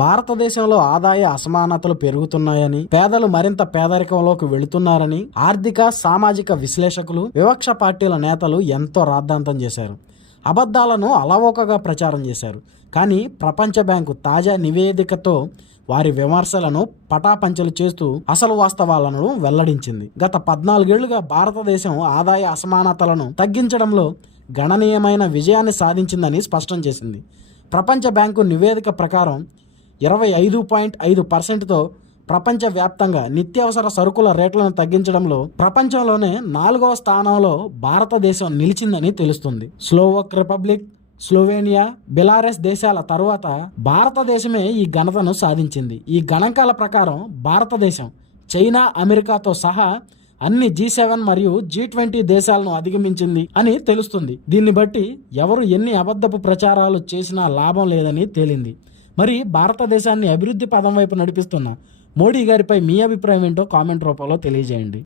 భారతదేశంలో ఆదాయ అసమానతలు పెరుగుతున్నాయని, పేదలు మరింత పేదరికంలోకి వెళుతున్నారని ఆర్థిక సామాజిక విశ్లేషకులు, వివక్ష పార్టీల నేతలు ఎంతో రాద్ధాంతం చేశారు. అబద్ధాలను అలవోకగా ప్రచారం చేశారు. కానీ ప్రపంచ బ్యాంకు తాజా నివేదికతో వారి విమర్శలను పటాపంచలు చేస్తూ అసలు వాస్తవాలను వెల్లడించింది. గత 14 ఏళ్లుగా భారతదేశం ఆదాయ అసమానతలను తగ్గించడంలో గణనీయమైన విజయాన్ని సాధించిందని స్పష్టం చేసింది. ప్రపంచ బ్యాంకు నివేదిక ప్రకారం 25.5%తో ప్రపంచవ్యాప్తంగా నిత్యావసర సరుకుల రేట్లను తగ్గించడంలో ప్రపంచంలోనే 4వ స్థానంలో భారతదేశం నిలిచిందని తెలుస్తుంది. స్లోవక్ రిపబ్లిక్, స్లోవేనియా, బెలారస్ దేశాల తరువాత భారతదేశమే ఈ ఘనతను సాధించింది. ఈ గణాంకాల ప్రకారం భారతదేశం చైనా, అమెరికాతో సహా అన్ని G7 మరియు G20 దేశాలను అధిగమించింది అని తెలుస్తుంది. దీన్ని బట్టి ఎవరు ఎన్ని అబద్ధపు ప్రచారాలు చేసినా లాభం లేదని తేలింది. మరి భారతదేశాన్ని అభివృద్ధి పదం వైపు నడిపిస్తున్న మోడీ గారిపై మీ అభిప్రాయం ఏంటో కామెంట్ రూపంలో తెలియజేయండి.